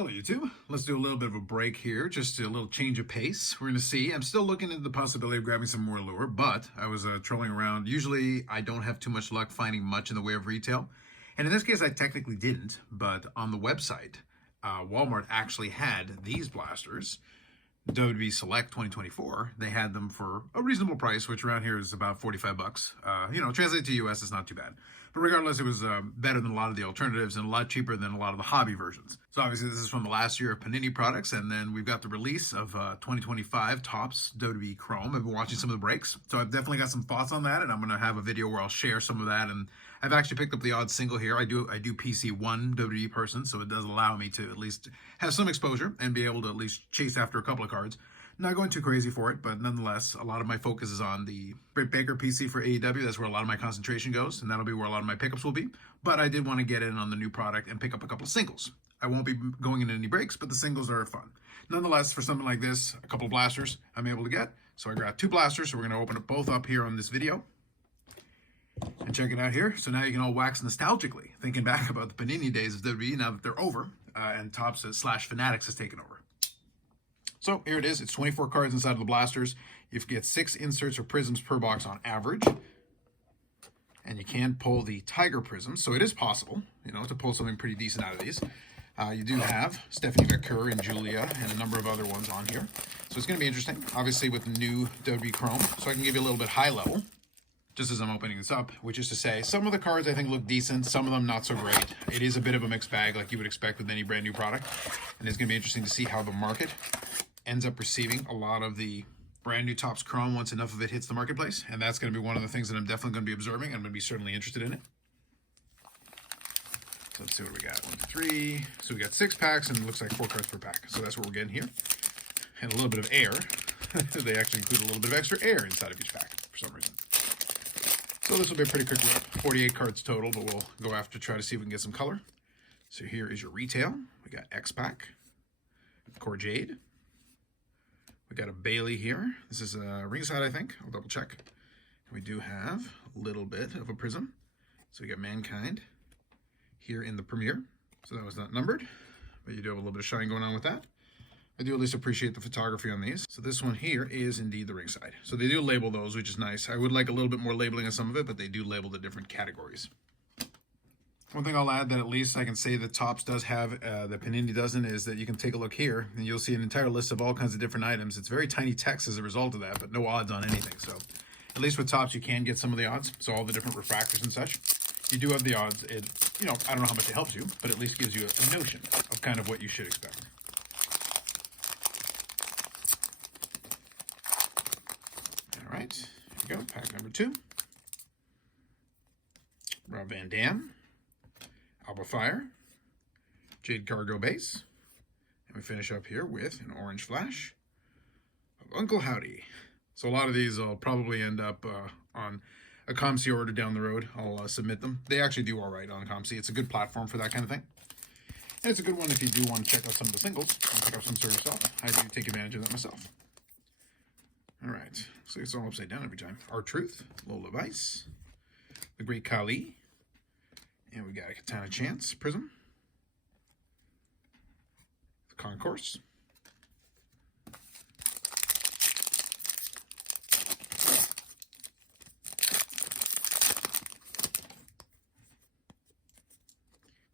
Hello YouTube. Let's do a little bit of a break here, just a little change of pace. We're going to see. I'm still looking into the possibility of grabbing some more lure, but I was trolling around. Usually I don't have too much luck finding much in the way of retail. And in this case I technically didn't, but on the website, Walmart actually had these blasters. WWE Select 2024, they had them for a reasonable price, which around here is about 45 bucks. Translated to US, it's not too bad. But regardless, it was better than a lot of the alternatives and a lot cheaper than a lot of the hobby versions. So obviously this is from the last year of Panini products, and then we've got the release of 2025 Topps WWE Chrome. I've been watching some of the breaks, so I've definitely got some thoughts on that, and I'm going to have a video where I'll share some of that. And I've actually picked up the odd single here. I do PC one WWE person, so it does allow me to at least have some exposure and be able to at least chase after a couple of cards. Not going too crazy for it, but nonetheless, a lot of my focus is on the Britt Baker PC for AEW. That's where a lot of my concentration goes, and that'll be where a lot of my pickups will be. But I did want to get in on the new product and pick up a couple of singles. I won't be going into any breaks, but the singles are fun. Nonetheless, for something like this, a couple of blasters I'm able to get. So I got two blasters, so we're going to open it both up here on this video. And check it out here. So now you can all wax nostalgically, thinking back about the Panini days of WWE now that they're over, and Topps / Fanatics has taken over. So here it is. It's 24 cards inside of the blasters. You get 6 inserts or prisms per box on average. And you can pull the Tiger prisms. So it is possible, to pull something pretty decent out of these. You do have Stephanie McCurr and Julia and a number of other ones on here. So it's going to be interesting, obviously with the new WWE Chrome. So I can give you a little bit high level, just as I'm opening this up, which is to say some of the cards I think look decent, some of them not so great. It is a bit of a mixed bag like you would expect with any brand new product. And it's going to be interesting to see how the market ends up receiving a lot of the brand new Topps Chrome once enough of it hits the marketplace. And that's going to be one of the things that I'm definitely going to be observing. I'm going to be certainly interested in it. So let's see what we got. 1, 2, 3. So we got 6 packs and it looks like 4 cards per pack. So that's what we're getting here. And a little bit of air. They actually include a little bit of extra air inside of each pack for some reason. So this will be a pretty quick rip. 48 cards total, but we'll go after try to see if we can get some color. So here is your retail. We got X-Pack, Core Jade. We got a Bailey here. This is a ringside, I think. I'll double check. And we do have a little bit of a prism. So we got Mankind here in the premiere. So that was not numbered, but you do have a little bit of shine going on with that. I do at least appreciate the photography on these. So this one here is indeed the ringside. So they do label those, which is nice. I would like a little bit more labeling of some of it, but they do label the different categories. One thing I'll add that at least I can say that Topps does have, that Panini doesn't, is that you can take a look here and you'll see an entire list of all kinds of different items. It's very tiny text as a result of that, but no odds on anything. So at least with Topps, you can get some of the odds. So all the different refractors and such. You do have the odds. It, I don't know how much it helps you, but at least gives you a notion of kind of what you should expect. All right, here we go. Pack number 2. Rob Van Dam. Alba Fire, Jade Cargo Base, and we finish up here with an Orange Flash of Uncle Howdy. So a lot of these will probably end up on a ComC order down the road. I'll submit them. They actually do all right on ComC. It's a good platform for that kind of thing. And it's a good one if you do want to check out some of the singles and pick up some sort of yourself. I do take advantage of that myself. All right, so it's all upside down every time. R-Truth, Lola Vice, The Great Khali, and we got a Katana Chance Prism, the Concourse,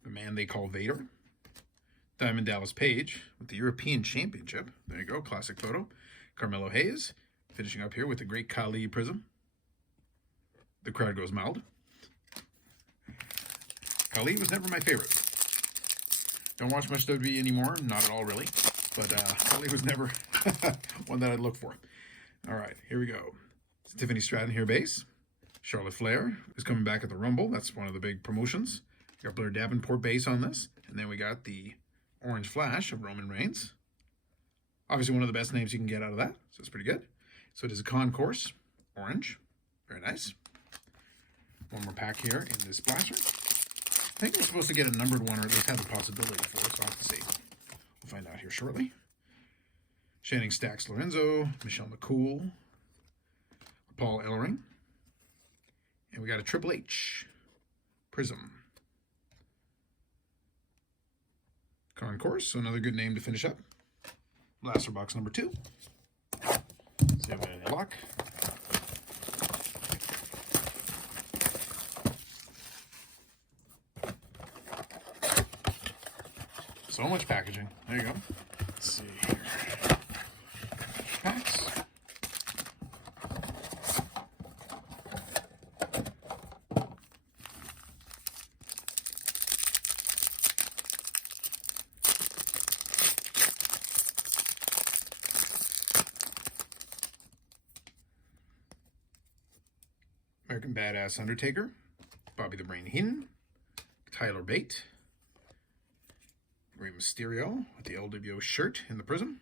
the Man They Call Vader, Diamond Dallas Page with the European Championship. There you go, classic photo. Carmelo Hayes, finishing up here with the Great Khali Prism. The crowd goes mild. Khali was never my favorite. Don't watch much WWE anymore, not at all really, but Khali was never one that I'd look for. All right, here we go. It's Tiffany Stratton here base. Charlotte Flair is coming back at the Rumble. That's one of the big promotions. We got Blair Davenport base on this, and then we got the Orange Flash of Roman Reigns. Obviously one of the best names you can get out of that, so it's pretty good. So it is a Concourse, orange, very nice. One more pack here in this blaster. I think we're supposed to get a numbered one, or at least have a possibility for it, so I'll have to see. We'll find out here shortly. Channing Stacks Lorenzo, Michelle McCool, Paul Ellering, and we got a Triple H Prism. Concourse, so another good name to finish up. Blaster box number 2. See if I have any luck. So much packaging. There you go. Let's see here. Packs. American Badass Undertaker, Bobby the Brain Heenan, Tyler Bate, Rey Mysterio with the LWO shirt in the prism,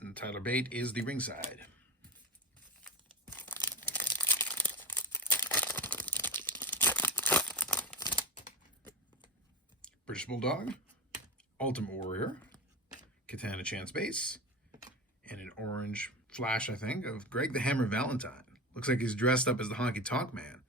and Tyler Bate is the ringside. British Bulldog, Ultimate Warrior, Katana Chance base, and an orange flash, I think, of Greg the Hammer Valentine. Looks like he's dressed up as the Honky Tonk Man.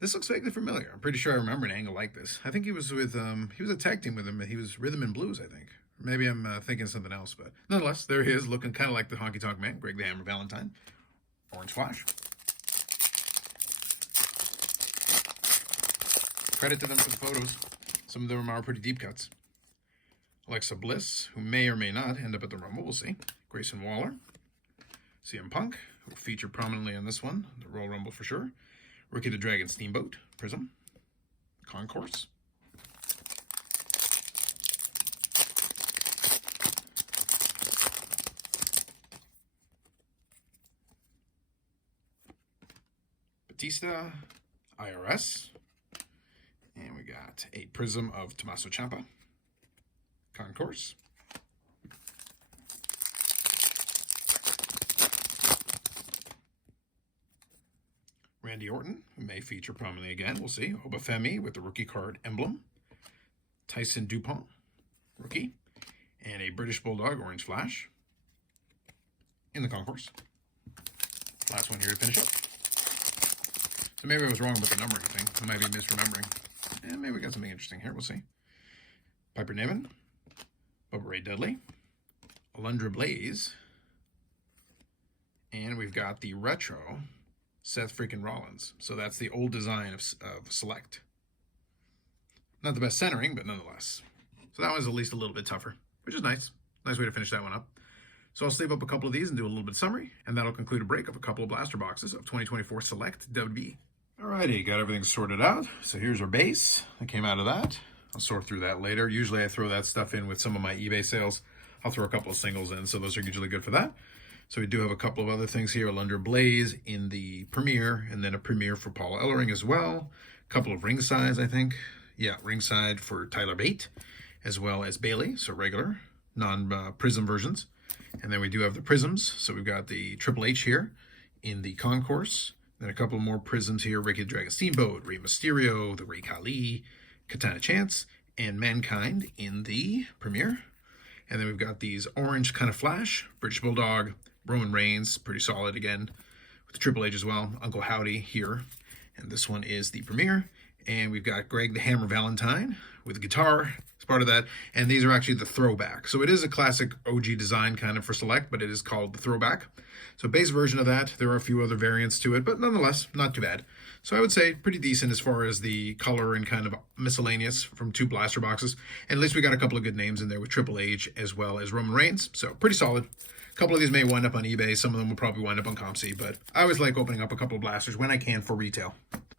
This looks vaguely familiar. I'm pretty sure I remember an angle like this. I think he was with, he was a tag team with him. He was Rhythm and Blues, I think. Maybe I'm thinking something else, but nonetheless, there he is, looking kind of like the Honky Tonk Man, Greg the Hammer Valentine. Orange flash. Credit to them for the photos. Some of them are pretty deep cuts. Alexa Bliss, who may or may not end up at the Rumble, we'll see. Grayson Waller. CM Punk, who will feature prominently on this one, the Royal Rumble for sure. Ricky the Dragon Steamboat, Prism, Concourse. Batista, IRS. And we got a Prism of Tommaso Ciampa, Concourse. Randy Orton, who may feature prominently again, we'll see. Obafemi with the rookie card emblem. Tyson Dupont, rookie. And a British Bulldog orange flash in the Concourse. Last one here to finish up. So maybe I was wrong about the numbering thing. I might be misremembering. And maybe we got something interesting here. We'll see. Piper Niven, Bubba Ray Dudley, Alundra Blaze, and we've got the retro Seth freaking Rollins. So that's the old design of Select. Not the best centering, but nonetheless. So that one's at least a little bit tougher, which is nice. Nice way to finish that one up. So I'll save up a couple of these and do a little bit of summary, and that'll conclude a break of a couple of blaster boxes of 2024 Select WWE. Alrighty, got everything sorted out. So here's our base that came out of that. I'll sort through that later. Usually I throw that stuff in with some of my eBay sales. I'll throw a couple of singles in, so those are usually good for that. So we do have a couple of other things here. Alundra Blaze in the Premier, and then a Premier for Paul Ellering as well. A couple of ringsides, I think. Yeah, ringside for Tyler Bate, as well as Bailey, so regular, non-prism versions. And then we do have the prisms. So we've got the Triple H here in the Concourse. Then a couple more prisms here. Ricky the Dragon Steamboat, Rey Mysterio, the Ray Khali, Katana Chance, and Mankind in the Premier. And then we've got these orange kind of flash, British Bulldog, Roman Reigns, pretty solid again, with the Triple H as well, Uncle Howdy here. And this one is the Premier. And we've got Greg the Hammer Valentine with a guitar as part of that. And these are actually the throwback. So it is a classic OG design kind of for Select, but it is called the throwback. So base version of that, there are a few other variants to it, but nonetheless, not too bad. So I would say pretty decent as far as the color and kind of miscellaneous from 2 blaster boxes. And at least we got a couple of good names in there with Triple H as well as Roman Reigns. So pretty solid. A couple of these may wind up on eBay. Some of them will probably wind up on ComC, but I always like opening up a couple of blasters when I can for retail.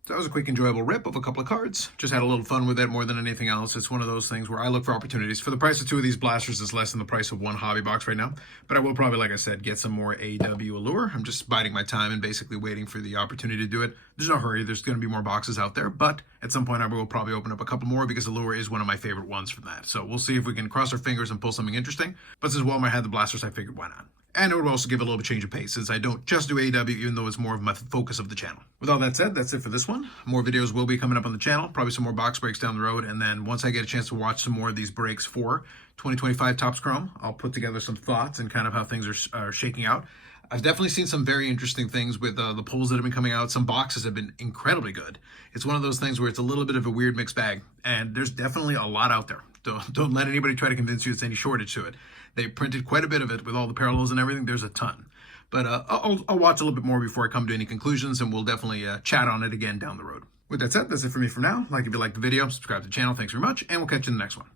So that was a quick, enjoyable rip of a couple of cards. Just had a little fun with it more than anything else. It's one of those things where I look for opportunities. For the price of 2 of these blasters is less than the price of 1 hobby box right now. But I will probably, like I said, get some more AEW Allure. I'm just biding my time and basically waiting for the opportunity to do it. There's no hurry. There's going to be more boxes out there. But at some point, I will probably open up a couple more because Allure is one of my favorite ones from that. So we'll see if we can cross our fingers and pull something interesting. But since Walmart had the blasters, I figured why not? And it would also give a little bit of change of pace since I don't just do AEW, even though it's more of my focus of the channel. With all that said, that's it for this one. More videos will be coming up on the channel, probably some more box breaks down the road. And then once I get a chance to watch some more of these breaks for 2025 Topps Chrome, I'll put together some thoughts and kind of how things are shaking out. I've definitely seen some very interesting things with the polls that have been coming out. Some boxes have been incredibly good. It's one of those things where it's a little bit of a weird mixed bag, and there's definitely a lot out there. Don't let anybody try to convince you it's any shortage to it. They printed quite a bit of it with all the parallels and everything. There's a ton. But I'll watch a little bit more before I come to any conclusions, and we'll definitely chat on it again down the road. With that said, that's it for me for now. Like if you liked the video, subscribe to the channel. Thanks very much, and we'll catch you in the next one.